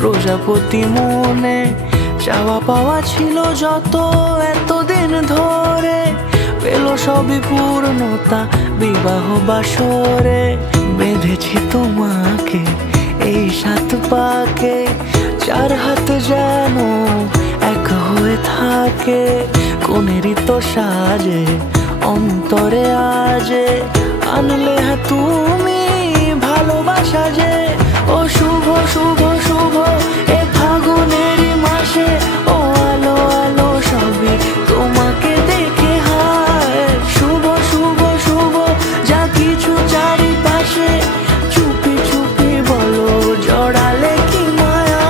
প্রজাপতি মনে চাওয়া পাওয়া ছিল যত এতদিন ধরে, পেল সবই পূর্ণতা বিবাহ বাসরে। বেঁধেছি তোমাকে এই 7 পাকে, 4 হাত যেন এক হয়ে থাকে। কোনেরই তো সাজে অন্তরে আজে, আনলে তুমি ভালোবাসা যে। ও শুভ শুভ শুভ এ ফাগুনেরই মাসে, ও আলো আলো সবই তোমাকে দেখে হায়। শুভ শুভ শুভ যা কিছু চারিপাশে, চুপি চুপি বলো জড়ালে কি মায়া।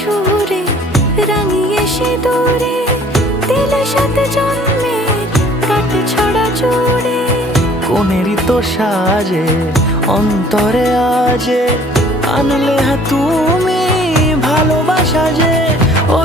সুরে রাঙিয়ে সে দূরে দিলে 7 জন্মের কাট ছড়া জোরে। কোনেরই তো সাজে অন্তরে আজে, আনলে তুমি ভালোবাসা যে। ও